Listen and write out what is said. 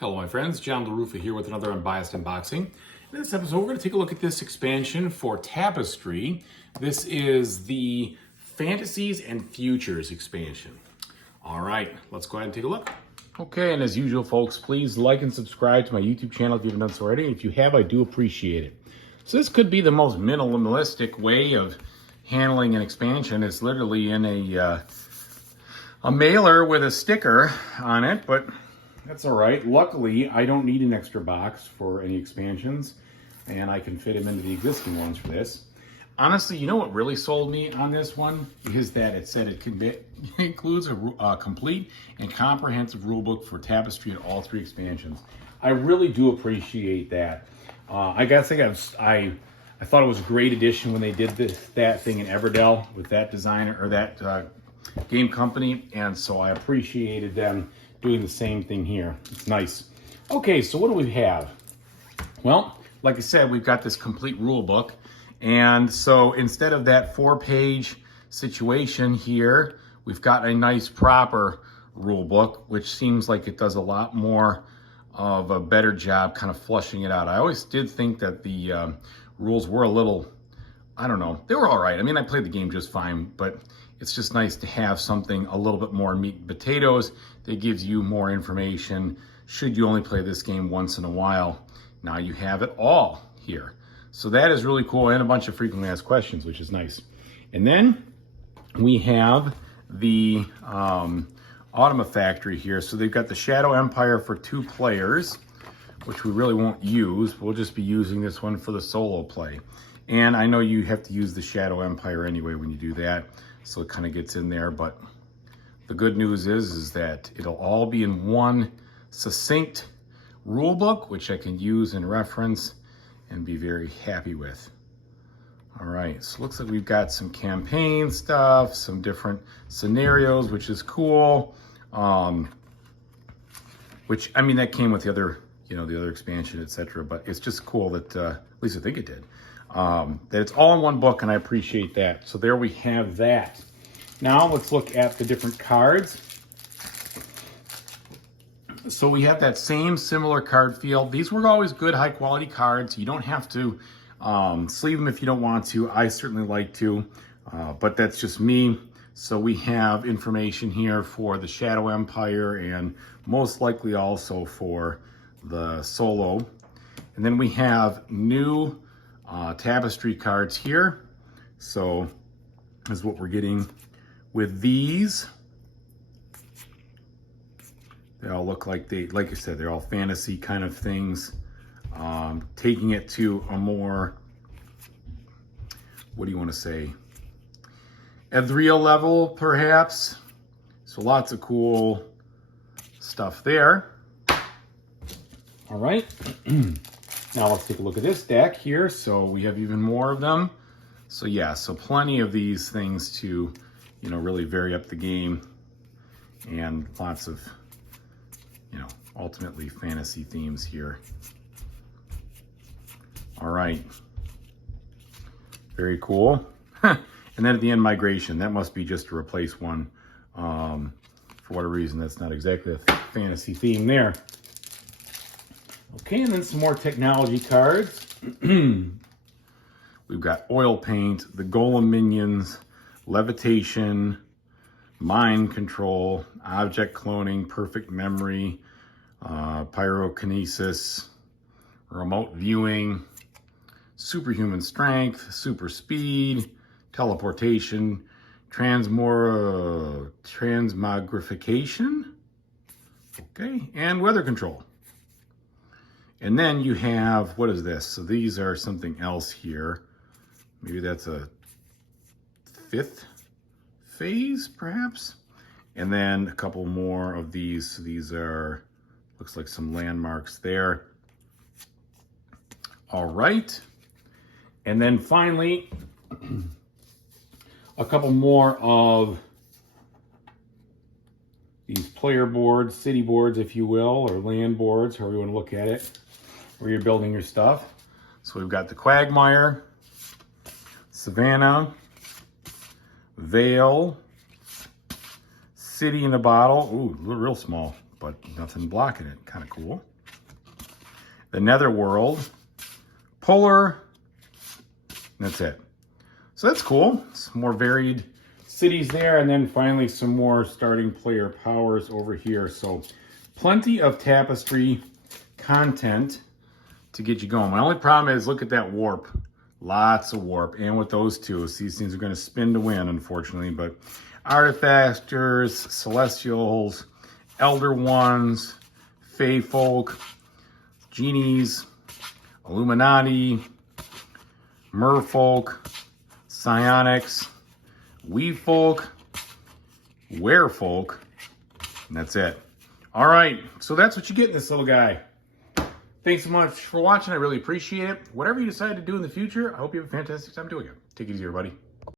Hello my friends, John LaRuffa here with another Unbiased unboxing. In this episode we're going to take a look at this expansion for Tapestry. This is the Fantasies and Futures expansion. Alright, let's go ahead and take a look. Okay, and as usual folks, please like and subscribe to my YouTube channel if you haven't done so already. If you have, I do appreciate it. So this could be the most minimalistic way of handling an expansion. It's literally in a mailer with a sticker on it, but that's all right. Luckily, I don't need an extra box for any expansions, and I can fit them into the existing ones for this. Honestly, you know what really sold me on this one is that it said it includes a complete and comprehensive rulebook for Tapestry and all three expansions. I really do appreciate that. I thought it was a great addition when they did that thing in Everdell with that designer or that game company, and so I appreciated them doing the same thing here. It's nice. Okay, so what do we have? Well, like I said, we've got this complete rule book. And so instead of that 4-page situation here, we've got a nice proper rule book, which seems like it does a lot more of a better job kind of flushing it out. I always did think that the rules were a little, I don't know, they were all right. I mean, I played the game just fine, but it's just nice to have something a little bit more meat and potatoes that gives you more information should you only play this game once in a while. Now you have it all here. So that is really cool, and a bunch of frequently asked questions, which is nice. And then we have the Automa Factory here. So they've got the Shadow Empire for 2 players, which we really won't use. We'll just be using this one for the solo play. And I know you have to use the Shadow Empire anyway when you do that, so it kind of gets in there. But the good news is that it'll all be in one succinct rule book, which I can use and reference and be very happy with. All right, so looks like we've got some campaign stuff, some different scenarios, which is cool. Which, I mean, that came with the other, the other expansion, etc. But it's just cool that, at least I think it did, that it's all in one book, and I appreciate that. So there we have that. Now let's look at the different cards. So we have that same similar card field. These were always good, high quality cards. You don't have to sleeve them if you don't want to. I certainly like to, but that's just me. So we have information here for the Shadow Empire and most likely also for the solo. And then we have new Tapestry cards here. So is what we're getting with these. They all look like like I said, they're all fantasy kind of things. Taking it to a more, what do you want to say? Ethereal level, perhaps. So lots of cool stuff there. All right. Now let's take a look at this deck here. So we have even more of them. So yeah, so plenty of these things to, really vary up the game, and lots of, ultimately fantasy themes here. All right. Very cool. And then at the end, migration. That must be just to replace one. For whatever reason, that's not exactly a fantasy theme there. Okay, and then some more technology cards. We've got oil paint, the golem minions, levitation, mind control, object cloning, perfect memory, pyrokinesis, remote viewing, superhuman strength, super speed, teleportation, transmogrification, okay, and weather control. And then you have, what is this? So these are something else here. Maybe that's a 5th phase, perhaps. And then a couple more of these. So these are, looks like some landmarks there. All right. And then finally, a couple more of these player boards, city boards, if you will, or land boards, however you want to look at it, where you're building your stuff. So we've got the Quagmire, Savannah, Vale, City in a Bottle. Ooh, real small. but nothing blocking it. Kind of cool. The Netherworld, Polar, and that's it. So that's cool. Some more varied cities there, and then finally some more starting player powers over here. So plenty of Tapestry content to get you going. My only problem is, look at that warp. Lots of warp. And with those two, so these things are going to spin to win, unfortunately. But Artifactors, Celestials, Elder Ones, Fae Folk, Genies, Illuminati, Merfolk, Psionics, Weefolk, Werefolk, and that's it. All right, so that's what you get in this little guy. Thanks so much for watching. I really appreciate it. Whatever you decide to do in the future, I hope you have a fantastic time doing it. Take it easy, everybody.